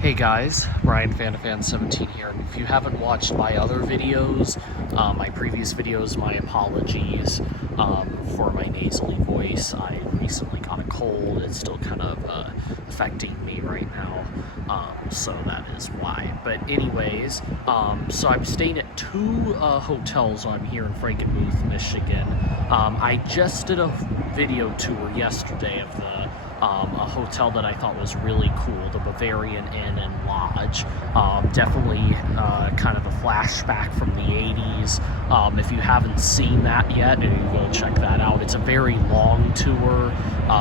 Hey guys, Brian Fan17 here, and if you haven't watched my other videos, my previous videos, my apologies for my nasally voice. I recently got a cold. It's still kind of affecting me right now, so that is why. But anyways, so I'm staying at two hotels while I'm here in Frankenmuth, Michigan. I just did a video tour yesterday of a hotel that I thought was really cool, the Bavarian Inn and Lodge. Definitely kind of a flashback from the 80s. If you haven't seen that yet, you go check that out. It's a very long tour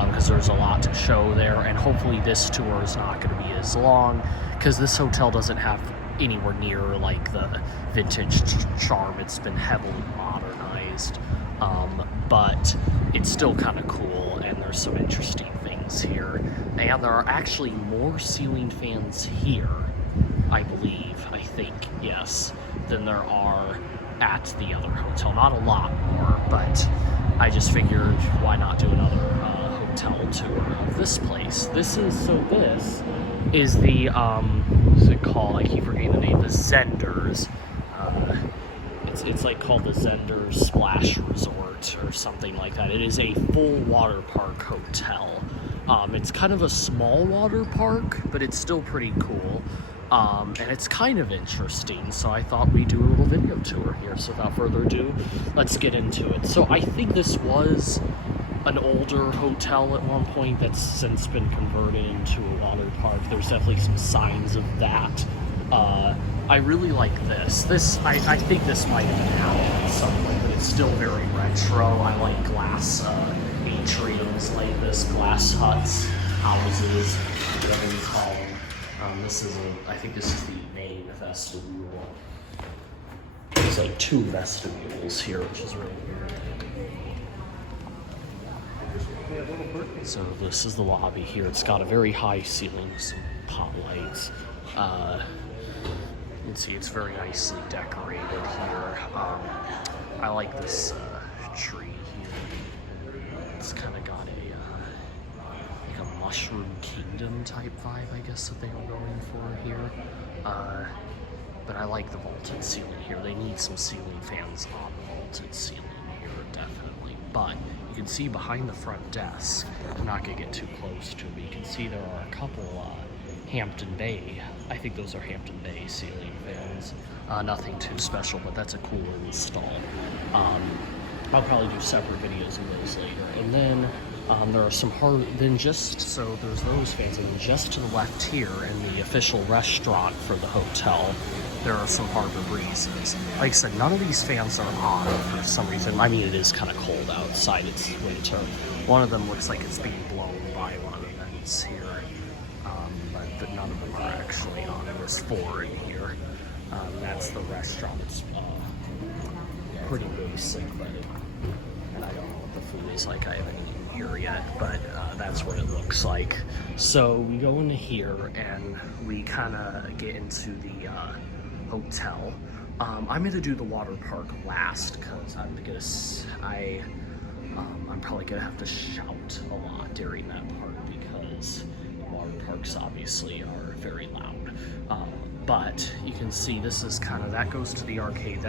because there's a lot to show there, and hopefully this tour is not going to be as long because this hotel doesn't have anywhere near like the vintage charm. It's been heavily modernized, but it's still kind of cool, and there's some interesting things here. And there are actually more ceiling fans here, I think, yes, than there are at the other hotel. Not a lot more, but I just figured why not do another hotel tour of this place. This is the, what's it called? I keep forgetting the name, the Zehnder's. It's like called the Zehnder Splash Resort or something like that. It is a full water park hotel. It's kind of a small water park, but it's still pretty cool. And it's kind of interesting, so I thought we'd do a little video tour here. So without further ado, let's get into it. So I think this was an older hotel at one point that's since been converted into a water park. There's definitely some signs of that. I really like this. I think this might have been added in some way, but it's still very retro. I like glass atriums like this, glass huts, houses, whatever you call them. I think this is the main vestibule. There's like two vestibules here, which is really weird. So this is the lobby here. It's got a very high ceiling with some pot lights. You can see it's very nicely decorated here. I like this tree here. It's kind of got like a mushroom kingdom type vibe, I guess, that they were going for here. But I like the vaulted ceiling here. They need some ceiling fans on the vaulted ceiling here, definitely. But you can see behind the front desk, I'm not going to get too close to it, but you can see there are a couple Hampton Bay. I think those are Hampton Bay ceiling fans. Nothing too special, but that's a cool install. I'll probably do separate videos of those later. And then there are some so there's those fans, and then just to the left here in the official restaurant for the hotel, there are some Harbor Breezes. Like I said, none of these fans are on for some reason. I mean, it is kind of cold outside, it's winter. One of them looks like it's being blown by one of the vents here. But none of them are actually on. There's four in here. That's the restaurant. It's pretty basic, and I don't know what the food is like. I haven't eaten here yet, but that's what it looks like. So we go into here and we kind of get into the hotel. I'm gonna do the water park last because I'm probably gonna have to shout a lot during that part because water parks obviously are very loud. But you can see this is that goes to the arcade.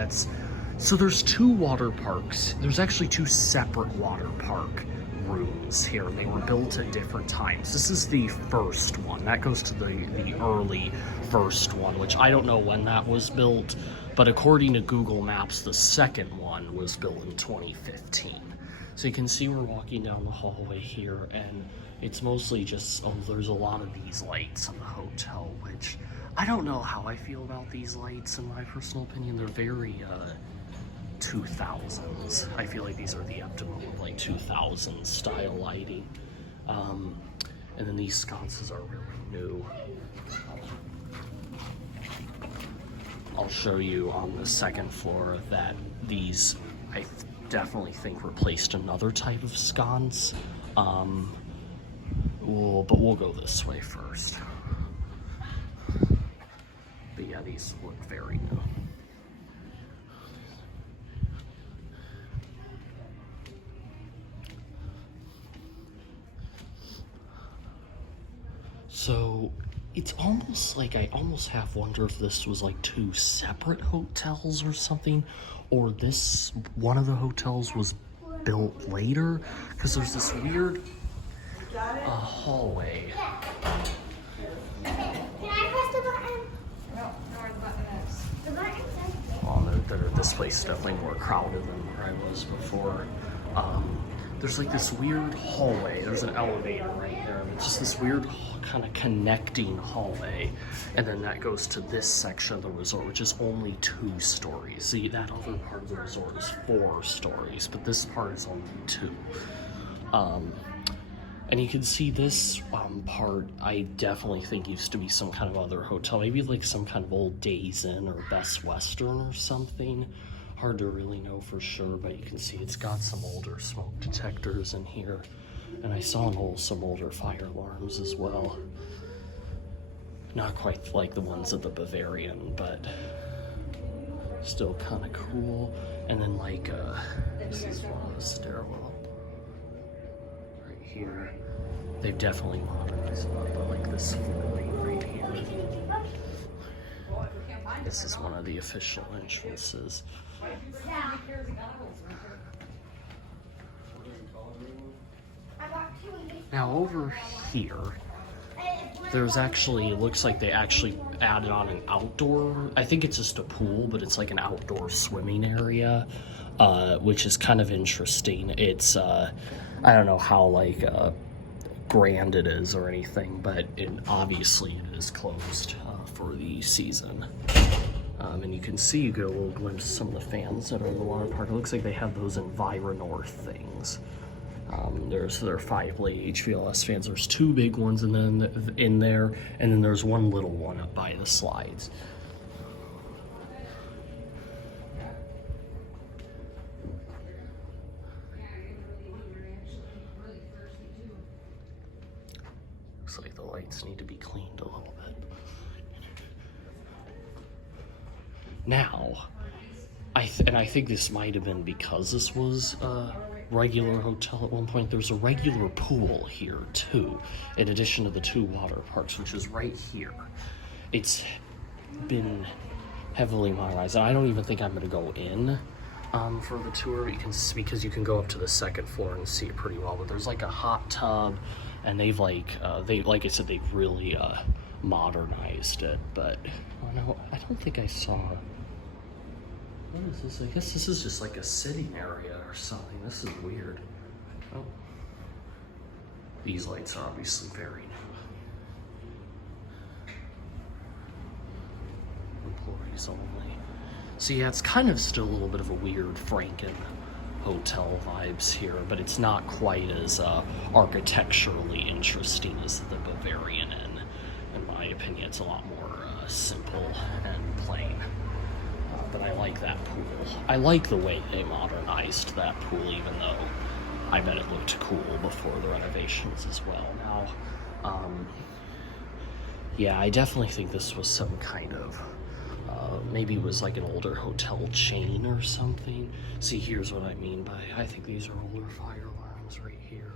So there's two water parks. There's actually two separate water park rooms here. They were built at different times. This is the first one. That goes to the early first one, which I don't know when that was built, but according to Google Maps, the second one was built in 2015. So you can see we're walking down the hallway here, and it's mostly just, there's a lot of these lights in the hotel, which I don't know how I feel about these lights in my personal opinion. They're very 2000s. I feel like these are the optimum of like 2000s style lighting. And then these sconces are really new. I'll show you on the second floor that these, I definitely think, replaced another type of sconce. But we'll go this way first. But yeah, these look very new. So it's almost like I almost half wonder if this was like two separate hotels or something, or this one of the hotels was built later, because there's this weird hallway. Can I press the button? No, where the button is. The button. Oh, this place is definitely more crowded than where I was before. There's like this weird hallway. There's an elevator right there. It's just this weird kind of connecting hallway. And then that goes to this section of the resort, which is only 2 stories. See, that other part of the resort is 4 stories, but this part is only 2. And you can see this part, I definitely think used to be some kind of other hotel. Maybe like some kind of old Days Inn or Best Western or something. Hard to really know for sure, but you can see it's got some older smoke detectors in here. And I saw some older fire alarms as well. Not quite like the ones at the Bavarian, but still kind of cool. And then like, this is one of the stairwell right here. They've definitely modernized a lot, but like this flooring right here. This is one of the official entrances. Now over here, there's actually, it looks like they actually added on an outdoor, I think it's just a pool, but it's like an outdoor swimming area, which is kind of interesting. It's, I don't know how like grand it is or anything, but obviously it is closed for the season. And you can see, you get a little glimpse of some of the fans that are in the water park. It looks like they have those Environorth things. There's their 5-blade HVLS fans. There's 2 big ones and then in there, and then there's one little one up by the slides. Looks like the lights need to be cleaned a little bit. Now, I think this might have been because this was a regular hotel at one point. There's a regular pool here too, in addition to the 2 water parks, which is right here. It's been heavily modernized, and I don't even think I'm going to go in for the tour because you can go up to the 2nd floor and see it pretty well. But there's like a hot tub, and they've like I said, they've really modernized it. But oh no, I don't think I saw. What is this? I guess this is just like a sitting area or something. This is weird. Oh. These lights are obviously very new. Employees only. So yeah, it's kind of still a little bit of a weird Franken hotel vibes here, but it's not quite as architecturally interesting as the Bavarian Inn. In my opinion, it's a lot more simple and plain. But I like that pool. I like the way they modernized that pool, even though I bet it looked cool before the renovations as well. Now, yeah, I definitely think this was some kind of, maybe it was like an older hotel chain or something. See, here's what I mean by, I think these are older fire alarms right here.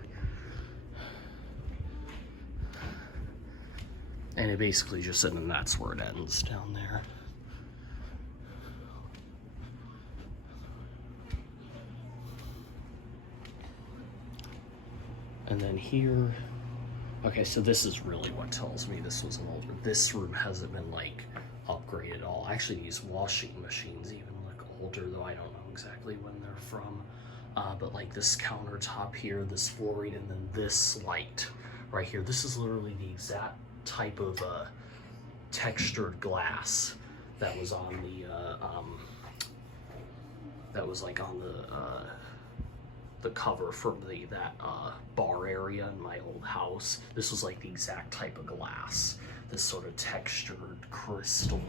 And it basically just said, and that's where it ends down there. And then here, okay, so this is really what tells me this was an older, this room hasn't been like upgraded at all. Actually, these washing machines even look older, though I don't know exactly when they're from. But like this countertop here, this flooring, and then this light right here, this is literally the exact type of textured glass that was on the, that was like on the cover from that bar area in my old house. This was like the exact type of glass, this sort of textured crystal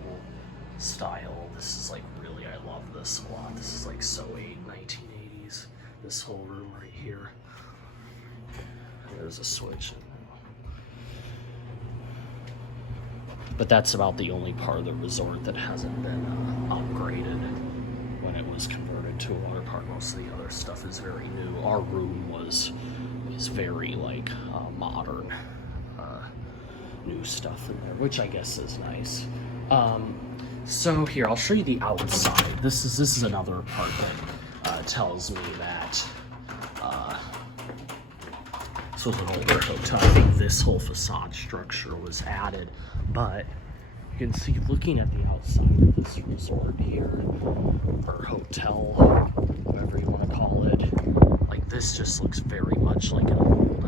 style. This is like really, I love this a lot. This is like so 1980s, this whole room right here. And there's a switch. But that's about the only part of the resort that hasn't been upgraded when it was converted to a water park. Most of the other stuff is very new. Our room is very like modern. new stuff in there, which I guess is nice. So here, I'll show you the outside. This is another part that tells me that this was an older hotel. I think this whole facade structure was added, but you can see, looking at the outside of this resort here, or hotel, whatever you want to call it, like this just looks very much like an old,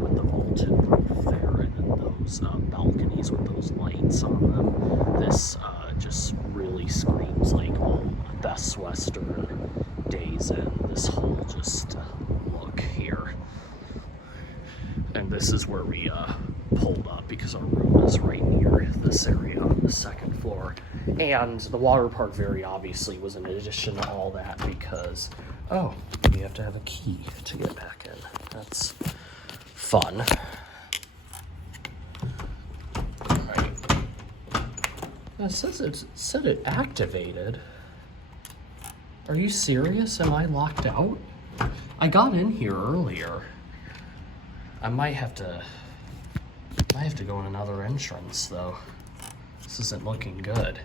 with the vaulted roof there, and then those balconies with those lights on them. This just really screams like old Best Western Days Inn. This whole just look here. And this is where we pulled up because our room is right near this area on the second floor. And the water park very obviously was an addition to all that because, oh, we have to have a key to get back in. That's fun. Alright. It said it activated. Are you serious? Am I locked out? I got in here earlier. I might have to go in another entrance though. This isn't looking good.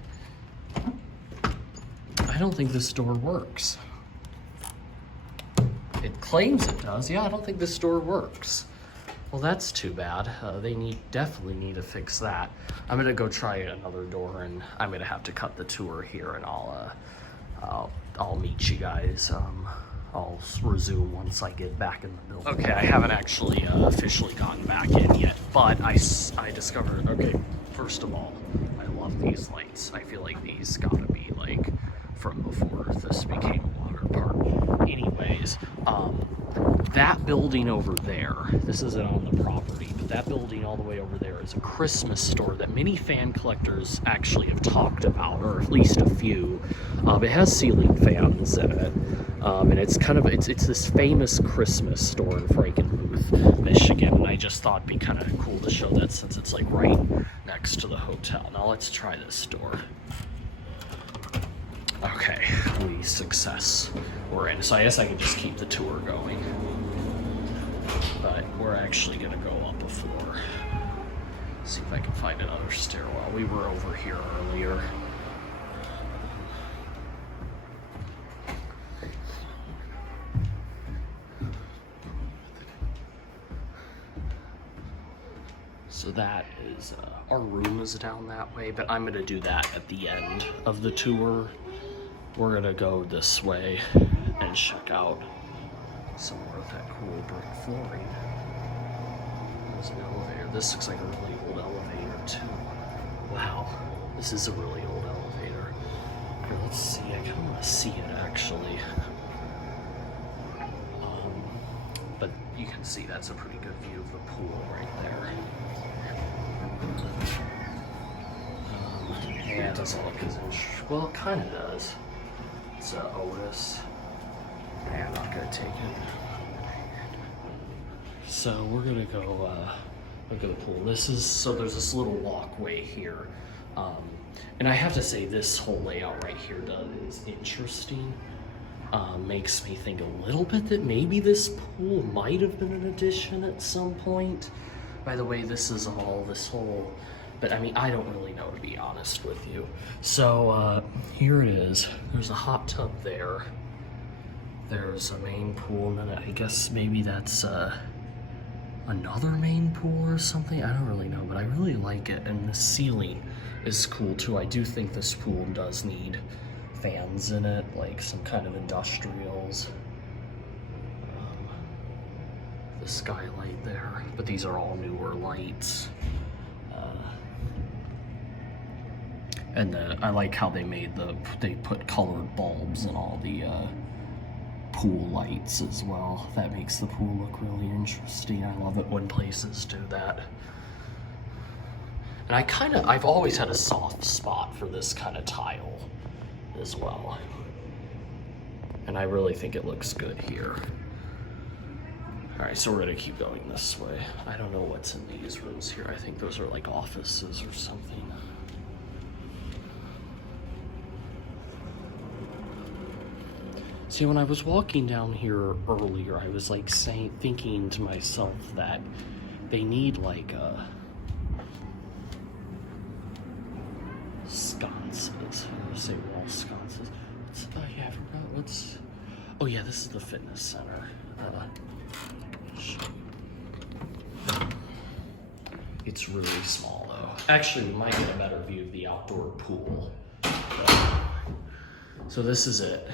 I don't think this door works. It claims it does. Yeah, I don't think this door works. Well, that's too bad. They definitely need to fix that. I'm gonna go try another door, and I'm gonna have to cut the tour here, and I'll meet you guys. I'll resume once I get back in the building. Okay, I haven't actually officially gotten back in yet, but I discovered, okay, first of all, I love these lights. I feel like these gotta be like from before this became a water park. Anyways, that building over there, this isn't on the property, but that building all the way over there is a Christmas store that many fan collectors actually have talked about, or at least a few. It has ceiling fans in it, and it's this famous Christmas store in Frankenmuth, Michigan, and I just thought it'd be kind of cool to show that since it's like right next to the hotel. Now let's try this door. Okay, success. We're in. So I guess I can just keep the tour going. But we're actually gonna go up a floor. See if I can find another stairwell. We were over here earlier. So that is, our room is down that way, but I'm gonna do that at the end of the tour. We're gonna go this way and check out some more of that cool brick flooring. There's an elevator. This looks like a really old elevator too. Wow, this is a really old elevator. Here, let's see, I kinda wanna see it actually. But you can see that's a pretty good view of the pool right there. Yeah, it doesn't look as well, it kind of does. It's Otis. Yeah, I'm not gonna take it. So we're gonna go look at the pool. So there's this little walkway here. And I have to say this whole layout right here is interesting. Makes me think a little bit that maybe this pool might have been an addition at some point. By the way, this whole, but I mean, I don't really know, to be honest with you. So here it is. There's a hot tub there. There's a main pool, and then I guess maybe that's another main pool or something. I don't really know, but I really like it. And the ceiling is cool too. I do think this pool does need fans in it, like some kind of industrials. The skylight there, but these are all newer lights. And I like how they put colored bulbs in all the pool lights as well. That makes the pool look really interesting. I love it when places do that. And I've always had a soft spot for this kind of tile as well. And I really think it looks good here. All right, so we're gonna keep going this way. I don't know what's in these rooms here. I think those are like offices or something. See, when I was walking down here earlier, I was like thinking to myself that they need like this is. I'm gonna say wall sconces. Oh yeah, I forgot what's. Oh yeah, this is the fitness center. It's really small though. Actually, we might get a better view of the outdoor pool. So this is it.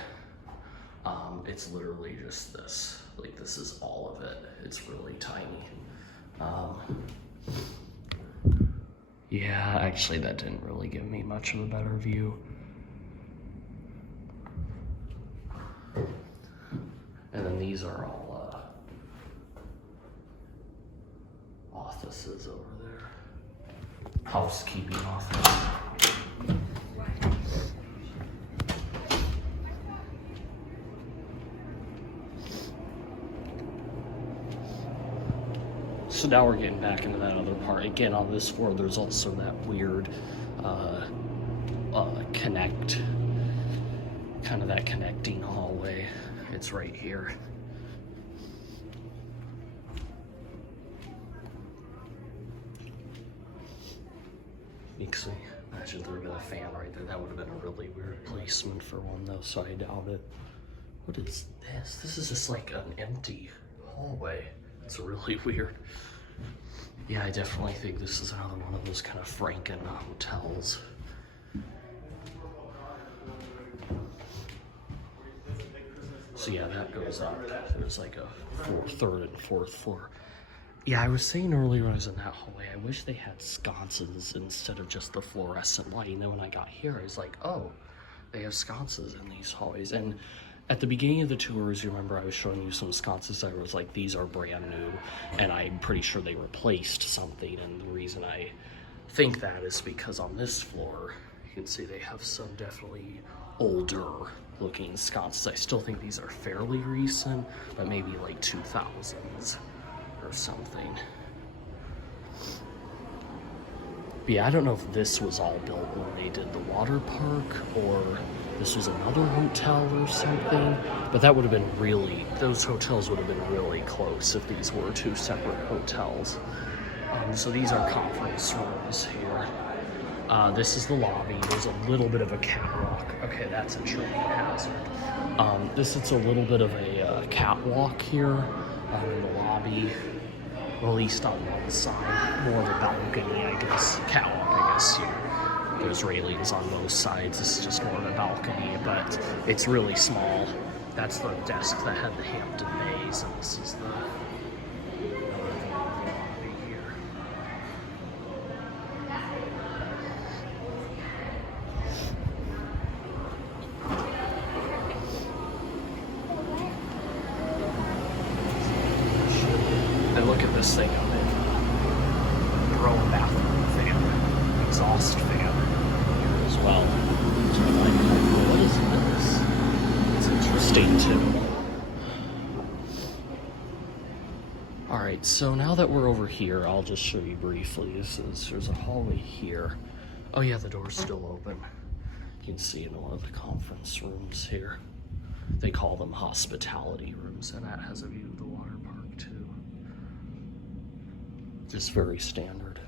It's literally just this. Like this is all of it. It's really tiny. Yeah, actually that didn't really give me much of a better view. And then these are all offices over there. Housekeeping office. So now we're getting back into that other part. Again, on this floor, there's also that weird kind of that connecting hallway. It's right here. Actually, imagine there been a fan right there. That would have been a really weird placement for one though, so I doubt it. What is this? This is just like an empty hallway. It's really weird. Yeah, I definitely think this is another one of those kind of Franken hotels. So yeah, that goes up. There's like a third and fourth floor. Yeah, I was saying earlier when I was in that hallway, I wish they had sconces instead of just the fluorescent lighting. Then when I got here, I was like, oh, they have sconces in these hallways. And at the beginning of the tours, you remember I was showing you some sconces. I was like, these are brand new, and I'm pretty sure they replaced something. And the reason I think that is because on this floor, you can see they have some definitely older looking sconces. I still think these are fairly recent, but maybe like 2000s or something. But yeah, I don't know if this was all built when they did the water park or this was another hotel or something, but that would have been really, those hotels would have been really close if these were two separate hotels. So these are conference rooms here. This is the lobby. There's a little bit of a catwalk. Okay, that's a tripping hazard. This is a little bit of a catwalk here in the lobby, or at least on one side, more of a balcony, I guess. Catwalk, I guess. There's railings on both sides. This is just more of a balcony, but it's really small. That's the desk that had the Hampton Bays, and this is the lobby here. And look at this thing on it. Throw a bathroom fan, exhaust fan here as well. So I'm like, what is this? It's interesting too. Alright, so now that we're over here, I'll just show you briefly. There's a hallway here. Oh yeah, the door's still open. You can see in one of the conference rooms here. They call them hospitality rooms, and that has a view of the water park too. Just very standard.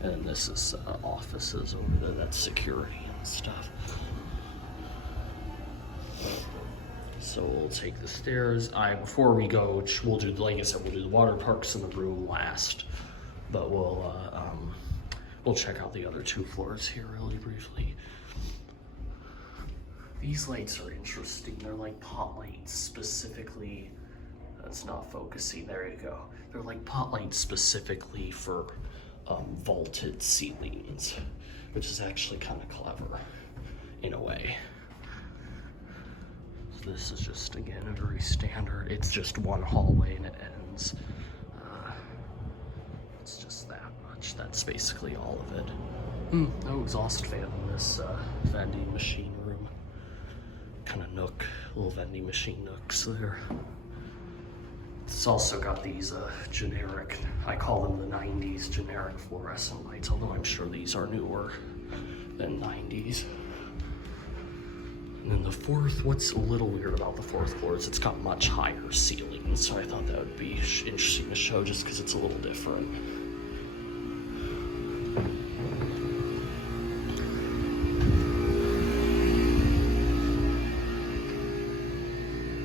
And this is offices over there, that's security and stuff. So we'll take the stairs. Before we go, we'll do, like I said, we'll do the water parks in the room last, but we'll check out the other two floors here really briefly. These lights are interesting. They're like pot lights specifically. That's not focusing. There you go. They're like pot lights specifically for vaulted ceilings, which is actually kind of clever in a way. So this is just, again, a very standard. It's just one hallway and it ends. It's just that much. That's basically all of it. No exhaust fan in this vending machine room. Kind of nook, little vending machine nooks there. It's also got these generic, I call them the 90s generic fluorescent lights, although I'm sure these are newer than 90s. And then the fourth, what's a little weird about the fourth floor is it's got much higher ceilings, so I thought that would be interesting to show just because it's a little different.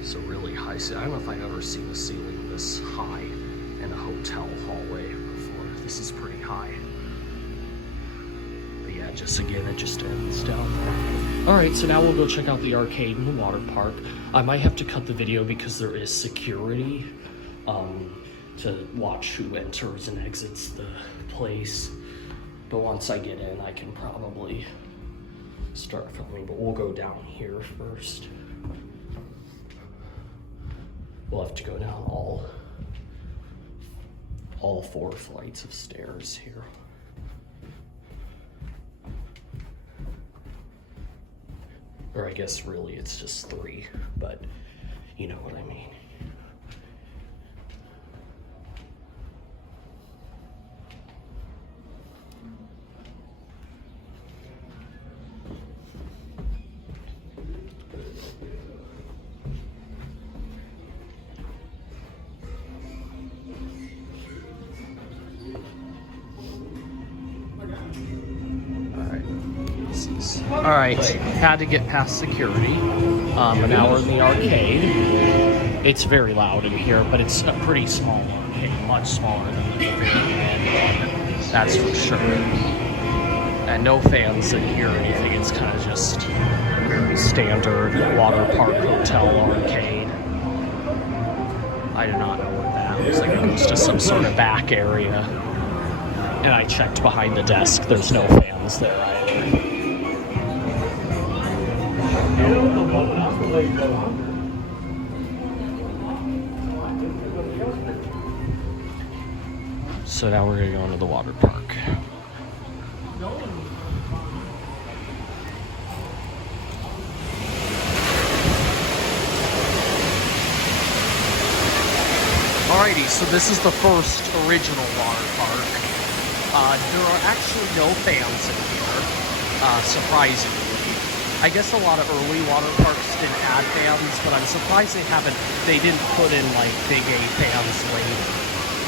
So really high ceiling. I don't know if I've ever seen a ceiling this high in a hotel hallway before. This is pretty high. But yeah, just again, it just ends down there. All right, so now we'll go check out the arcade and the water park. I might have to cut the video because there is security to watch who enters and exits the place. But once I get in, I can probably start filming, but we'll go down here first. We'll have to go down all 4 flights of stairs here. Or I guess really it's just 3, but you know what I mean. All right, had to get past security, and now we're in the arcade. It's very loud in here, but it's a pretty small arcade, much smaller than the very end one, that's for sure. And no fans in here or anything, it's kind of just very standard water park hotel arcade. I do not know what that looks like. It goes to some sort of back area. And I checked behind the desk, there's no fans there either. So now we're gonna go into the water park. Alrighty, so this is the first original water park. There are actually no fans in here, surprisingly. I guess a lot of early water parks didn't add fans, but I'm surprised they didn't put in like big A fans later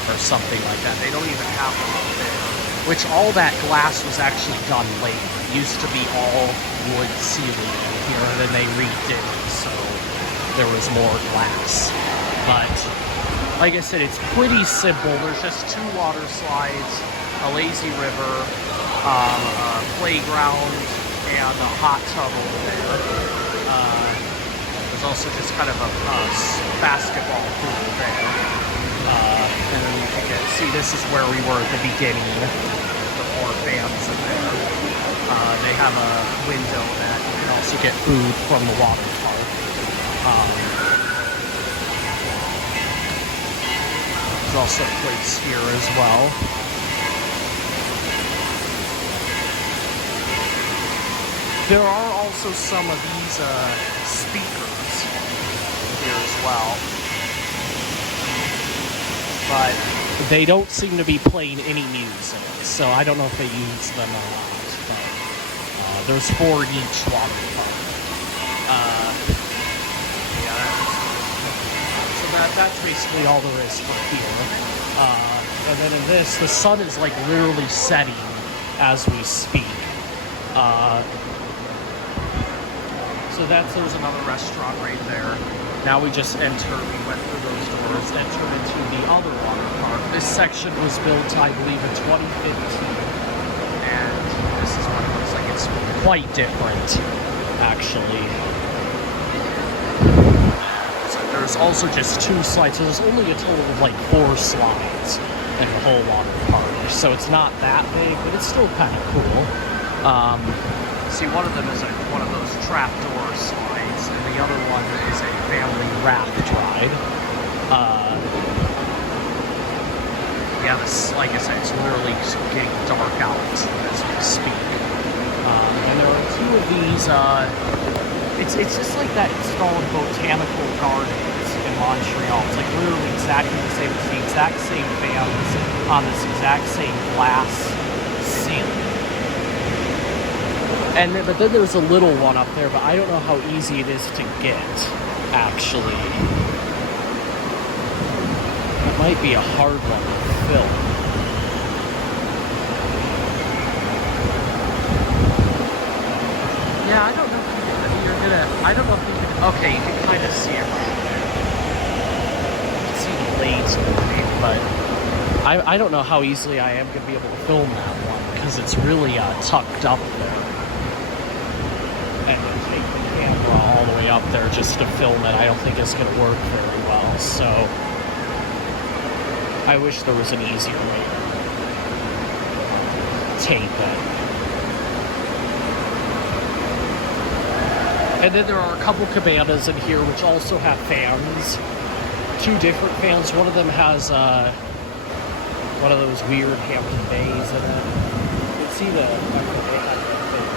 or something like that. They don't even have them up there. Which all that glass was actually done later. It used to be all wood ceiling in here, and then they redid it, so there was more glass. But like I said, it's pretty simple. There's just 2 water slides, a lazy river, a playground, and a hot tub over there. There's also just kind of a basketball pool there. And then you can see this is where we were at the beginning, before fans in there. They have a window that you can also get food from the water park. There's also a place here as well. There are also some of these speakers here as well, but they don't seem to be playing any music, so I don't know if they use them or not. But there's 4 in each water park. So that's basically all there is for here. And then in this, the sun is like literally setting as we speak. So there's another restaurant right there. Now we just went through those doors, entered into the other water park. This section was built, I believe, in 2015. And this is what it looks like. It's quite different, actually. So there's also just 2 slides. So there's only a total of like 4 slides in the whole water park. So it's not that big, but it's still kind of cool. See, one of them is one of those trapdoor slides, and the other one is a family raft ride. Yeah, this, like I said, it's literally getting dark out as we speak. And there are 2 of these. It's just like that installed botanical gardens in Montreal. It's like literally exactly the same. It's the exact same fans on this exact same glass ceiling. But then there's a little one up there, but I don't know how easy it is to get, actually. It might be a hard one to fill. Yeah, I don't know if I don't know if you can, okay, you can kind of see it right there. You can see the blades moving, but I don't know how easily I am going to be able to film that one, because it's really tucked up there. And to take the camera all the way up there just to film it, I don't think it's going to work very well, so I wish there was an easier way to tape it. And then there are a couple cabanas in here which also have fans. 2 different fans. One of them has one of those weird Hampton Bays in it. You can see the fact that they have that thing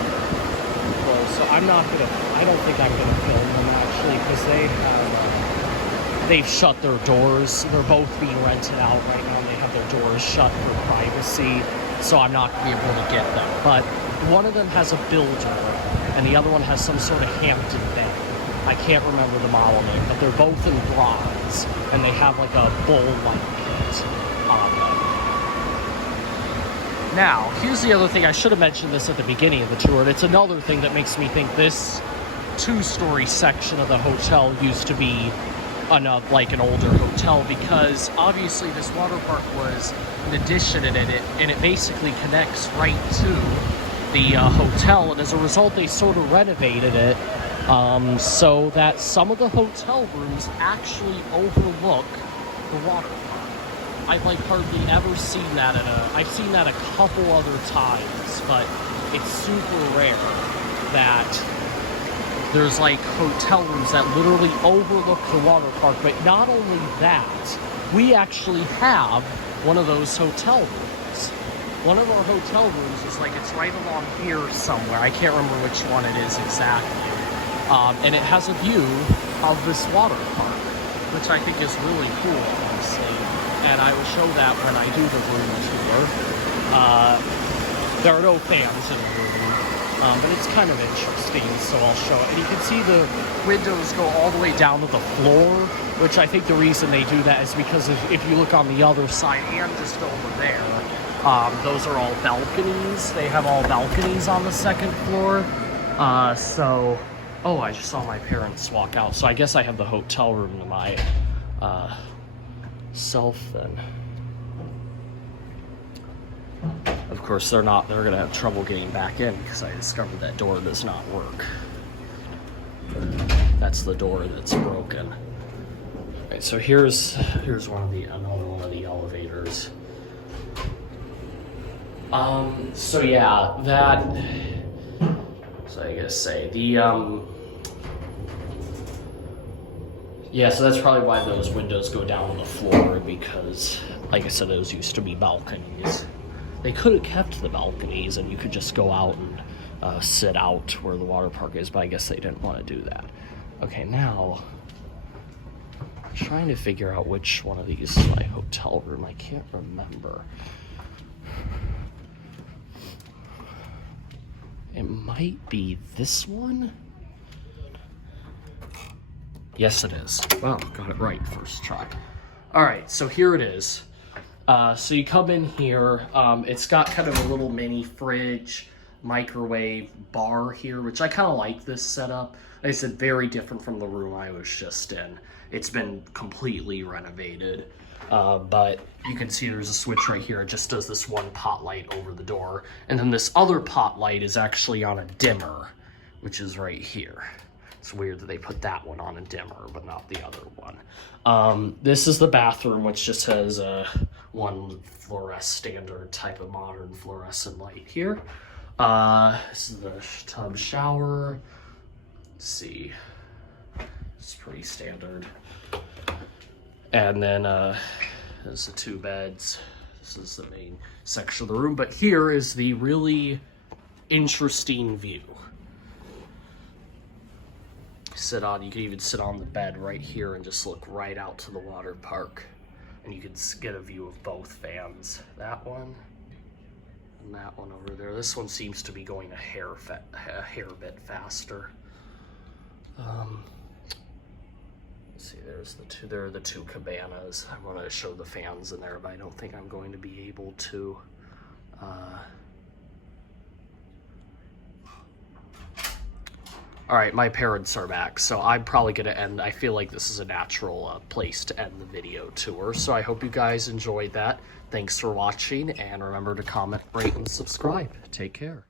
closed. So I don't think I'm gonna film them actually, because they've shut their doors. They're both being rented out right now, and they have their doors shut for privacy. So I'm not gonna be able to get them. But one of them has a builder, and the other one has some sort of Hampton Bay. I can't remember the model name, but they're both in bronze, and they have like a bull-like kit on them. Now, here's the other thing. I should have mentioned this at the beginning of the tour, and it's another thing that makes me think this 2-story section of the hotel used to be like an older hotel, because obviously this water park was an addition in it, and it basically connects right to the hotel, and as a result they sort of renovated it so that some of the hotel rooms actually overlook the water park. I've like hardly ever seen that I've seen that a couple other times, but it's super rare that there's like hotel rooms that literally overlook the water park. But not only that, we actually have one of those hotel rooms. One of our hotel rooms is like, it's right along here somewhere. I can't remember which one it is exactly. And it has a view of this water park, which I think is really cool, honestly. And I will show that when I do the room tour. There are no fans in the room, but it's kind of interesting, so I'll show it. And you can see the windows go all the way down to the floor, which I think the reason they do that is because if you look on the other side and just over there, those are all balconies. They have all balconies on the second floor. Oh, I just saw my parents walk out. So I guess I have the hotel room to my self then. Of course, they're gonna have trouble getting back in because I discovered that door does not work. That's the door that's broken. Right, so here's another one of the elevators. So yeah, so I gotta say, yeah, so that's probably why those windows go down on the floor, because, like I said, those used to be balconies. They could have kept the balconies, and you could just go out and sit out where the water park is, but I guess they didn't want to do that. Okay, now, I'm trying to figure out which one of these is my hotel room. I can't remember. It might be this one? Yes, it is. Well, got it right first try. All right, so here it is. So you come in here. It's got kind of a little mini fridge, microwave, bar here, which I kind of like this setup. Like I said, very different from the room I was just in. It's been completely renovated. But you can see there's a switch right here. It just does this one pot light over the door. And then this other pot light is actually on a dimmer, which is right here. It's weird that they put that one on a dimmer, but not the other one. This is the bathroom, which just has one standard type of modern fluorescent light here. This is the tub shower. Let's see. It's pretty standard. And then there's the 2 beds. This is the main section of the room. But here is the really interesting view. You can even sit on the bed right here and just look right out to the water park. And you can get a view of both fans. That one And that one over there. This one seems to be going a hair bit faster. Let's see, there's the two. There are the two cabanas. I want to show the fans in there, but I don't think I'm going to be able to. All right, my parents are back, so I'm probably going to end. I feel like this is a natural place to end the video tour, so I hope you guys enjoyed that. Thanks for watching, and remember to comment, rate, and subscribe. Take care.